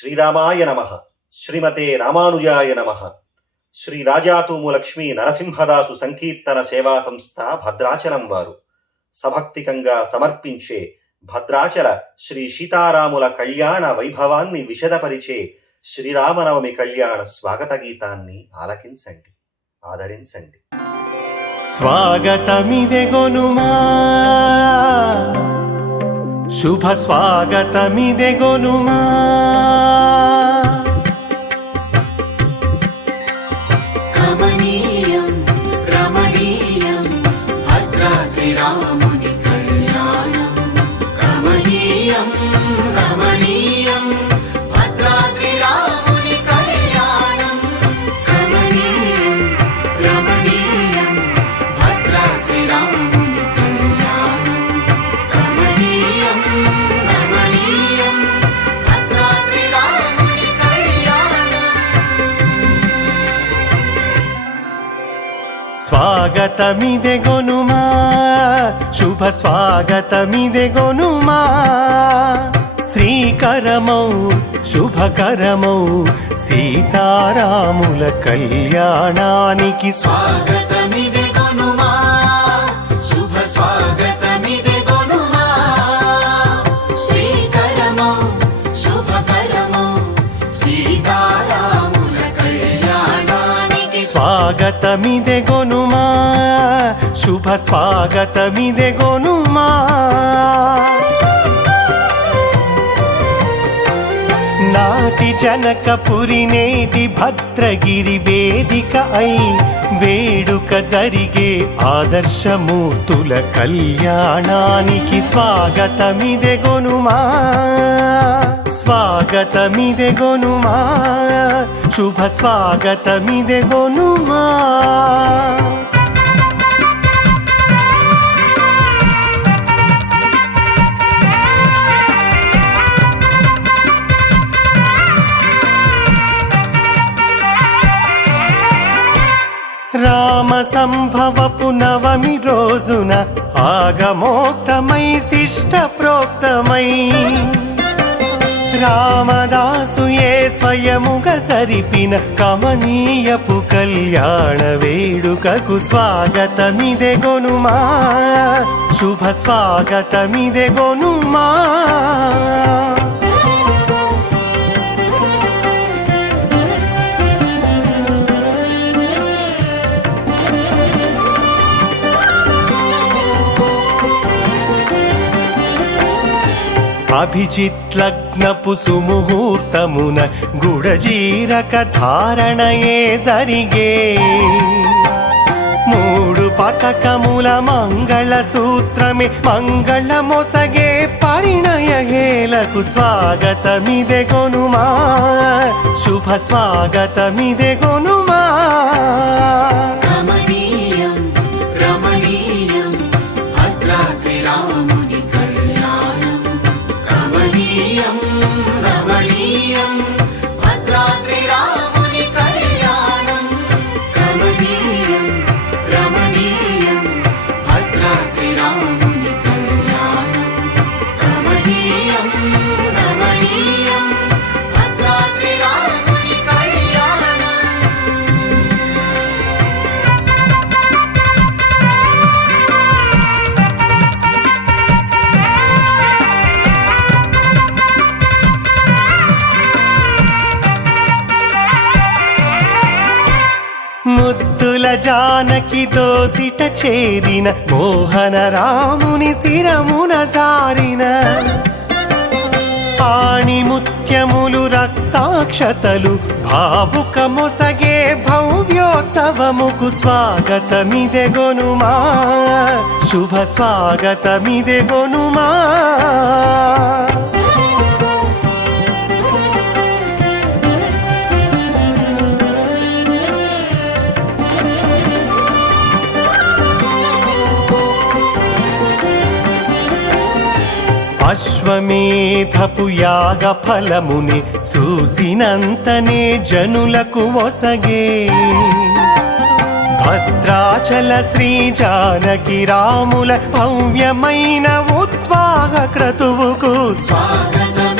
శ్రీరామాయ నమ. శ్రీమతే రామానుజాయ నమ. శ్రీ రాజాతూము లక్ష్మీ నరసింహదాసు సంకీర్తన సేవా సంస్థ భద్రాచలం వారు. సభక్తికంగా సమర్పించే భద్రాచల శ్రీ సీతారాముల కళ్యాణ వైభవాన్ని విశదపరిచే శ్రీరామనవమి కళ్యాణ స్వాగత గీతాన్ని ఆలకించండి. ఆదరించండి. స్వాగతమిదే గొనుమా. శుభ స్వాగతమిదే గొనుమా కమనీయం రమణీయం భద్రాద్రిరాముని కళ్యాణం. కమనీయం రమణీయం స్వాగతమిదే గొనుమా శుభ స్వాగతమిదే గొనుమా. శ్రీకరమౌ శుభకరమౌ సీతారాముల కళ్యాణానికి స్వాగతమిద కళ్యాణానికి స్వాగతమిదే గొనుమా శుభ స్వాగతమిదే జనకపురి నేటి భద్రగిరి వేదిక అయి వేడుక జరిగే ఆదర్శమూర్తుల కళ్యాణానికి స్వాగతమిదెగొనుమా స్వాగతమిదెగొనుమా శుభ స్వాగతమిదెగొనుమా సంభవపు నవమి రోజున ఆగమోక్తమై శిష్ట ప్రోక్తమై రామదాసు ఏ స్వయముగ జరిపిన కమనీయపు కళ్యాణ వేడుకకు స్వాగతమిదే గొనుమా. శుభ స్వాగతమిదే గొనుమా. అభిజిత్ లగ్నపు సుముహూర్తమున గుడజీరక ధారణయే జరిగే మూడు పతకముల మంగళ సూత్రమే మంగళ మొసగే పరిణయ హేలకు స్వాగతమిదే గొనుమా శుభ స్వాగతమిదే జానకి దోసిట చేరిన మోహన రాముని శిరమున జారిన. పాణి ముత్యములు రక్తాక్షతలు భావుక మొసగే భవ్యోత్సవముకు స్వాగతమిదెగొనుమా. శుభ స్వాగతమిదెగొనుమా. అశ్వమేధపు యాగ ఫలముని చూసినంతనే జనులకు ఒసగే. భద్రాచల శ్రీ జానకి రాముల భవ్యమైన ఉత్వాహ క్రతువుకు స్వాగతం